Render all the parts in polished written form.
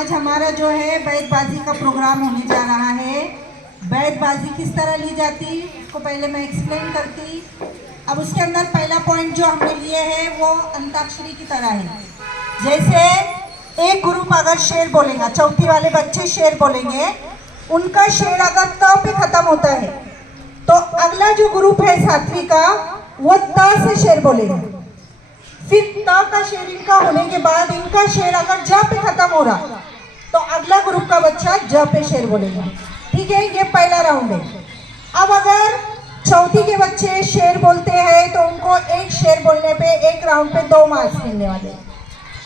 आज हमारा जो है बैतबाजी का प्रोग्राम होने जा रहा है। बैतबाजी किस तरह ली जाती उसको पहले मैं एक्सप्लेन करती। अब उसके अंदर पहला पॉइंट जो हमने लिए है वो अंताक्षरी की तरह है। जैसे एक ग्रुप अगर शेर बोलेगा, चौथी वाले बच्चे शेर बोलेंगे, उनका शेर अगर त पे खत्म होता है तो अगला जो ग्रुप है सातवीं का वो त से शेर बोलेगा। फिर त का शेर इनका होने के बाद इनका शेर अगर ज पे खत्म हो रहा तो अगला ग्रुप का बच्चा ज पे शेर बोलेगा। ठीक है, ये पहला राउंड है। अब अगर चौथी के बच्चे शेर बोलते हैं तो उनको एक शेर बोलने पे एक राउंड पे 2 मार्क्स मिलने वाले।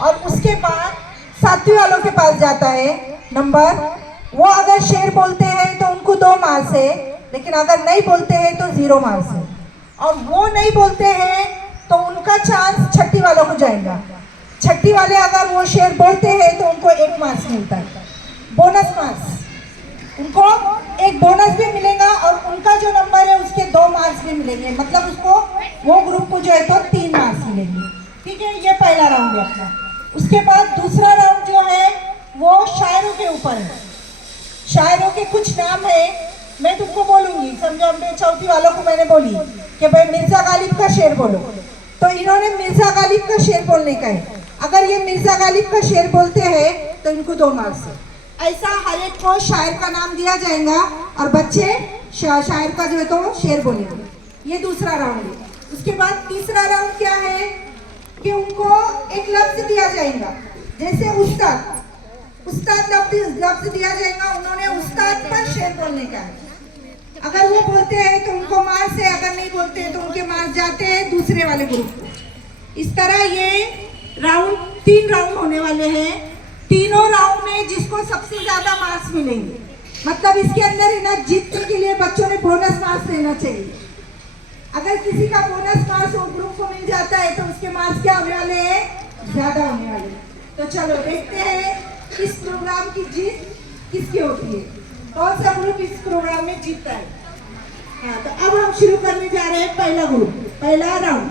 और उसके बाद सातवीं वालों के पास जाता है नंबर, वो अगर शेर बोलते हैं तो उनको 2 मार्क्स है, लेकिन अगर नहीं बोलते हैं तो 0 मार्क्स है। और वो नहीं बोलते हैं तो उनका चांस छठी वालों को जाएगा। छठी वाले अगर वो शेर बोलते हैं तो उनको 1 मार्क्स मिलता है, बोनस मार्क्स। उनको एक बोनस भी मिलेगा और उनका जो नंबर है उसके 2 मार्क्स भी मिलेंगे, मतलब उसको वो ग्रुप को जो है तो 3 मार्क्स मिलेंगे। ठीक है, ये पहला राउंड है अपना। उसके बाद दूसरा राउंड जो है वो शायरों के ऊपर है। शायरों के कुछ नाम है, मैं तुमको बोलूंगी। समझो हमने चौथी वालों को मैंने बोली कि भाई मिर्जा गालिब का शेर बोलो, तो इन्होंने मिर्जा गालिब का शेर बोलने का है। अगर ये मिर्जा गालिब का शेर बोलते हैं तो इनको 2 मार्क्स है। ऐसा हर एक को शायर का नाम दिया जाएगा और बच्चे शायर का जो है तो शेर बोलेंगे। ये दूसरा राउंड है। उसके बाद तीसरा राउंड क्या है कि उनको एक लफ्ज दिया जाएगा। जैसे उस्ताद लफ्ज दिया जाएगा, उन्होंने उस्ताद पर शेर बोलने का है। अगर वो बोलते हैं तो उनको मार्क्स है, अगर नहीं बोलते हैं तो उनके मार्क्स जाते हैं दूसरे वाले ग्रुप को। इस तरह ये राउंड 3 राउंड होने वाले हैं। तीनों राउंड में जिसको सबसे ज्यादा मार्क्स मिलेंगे, मतलब इसके अंदर ना जीतने के लिए बच्चों ने बोनस मार्क्स लेना चाहिए। अगर किसी का बोनस मार्क्स वो ग्रुप को मिल जाता है तो उसके मार्क्स क्या होने वाले हैं, ज्यादा होने वाले। तो चलो देखते हैं इस प्रोग्राम की जीत किसकी होती है, कौन सा ग्रुप इस प्रोग्राम में जीतता है। हाँ, तो अब हम शुरू करने जा रहे हैं पहला ग्रुप, पहला राउंड।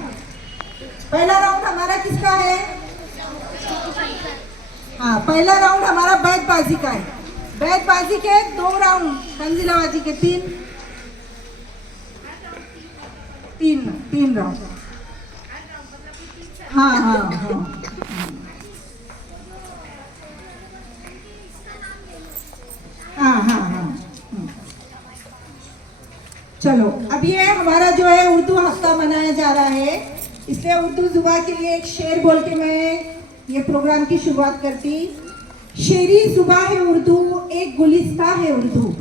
पहला राउंड हमारा किसका है? हाँ, पहला राउंड हमारा बैतबाजी का है। बैतबाजी के 2 राउंड, कंजीलाबाजी के 3 राउंड। हाँ हाँ हाँ हाँ हाँ हाँ। चलो, अब ये हमारा जो है उर्दू हफ्ता मनाया जा रहा है, इसलिए उर्दू जुबान के लिए एक शेर बोल के मैं ये प्रोग्राम की शुरुआत करती। शेरी जुबान है उर्दू, एक गुलिस्ता है उर्दू।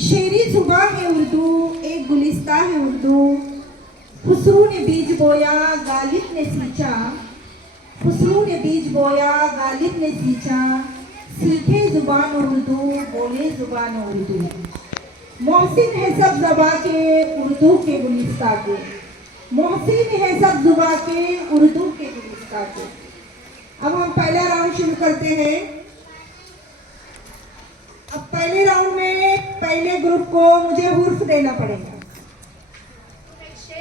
शेरी जुबान है उर्दू, एक गुलिस्ता है उर्दू। खुसरू ने बीज बोया, गालिब ने सींचा। खुसरू ने बीज बोया, गालिब ने सींचा। सीखे जुबान उर्दू, बोले जुबान उर्दू। मोहसिन है सब ज़बा के, उर्दू के गुलिस्ता के। मोहसिन है सब ज़ुबा के, उर्दू के गुलिस्ता के। अब हम पहला राउंड शुरू करते हैं। अब पहले राउंड में पहले ग्रुप को मुझे हुर्फ देना पड़ेगा।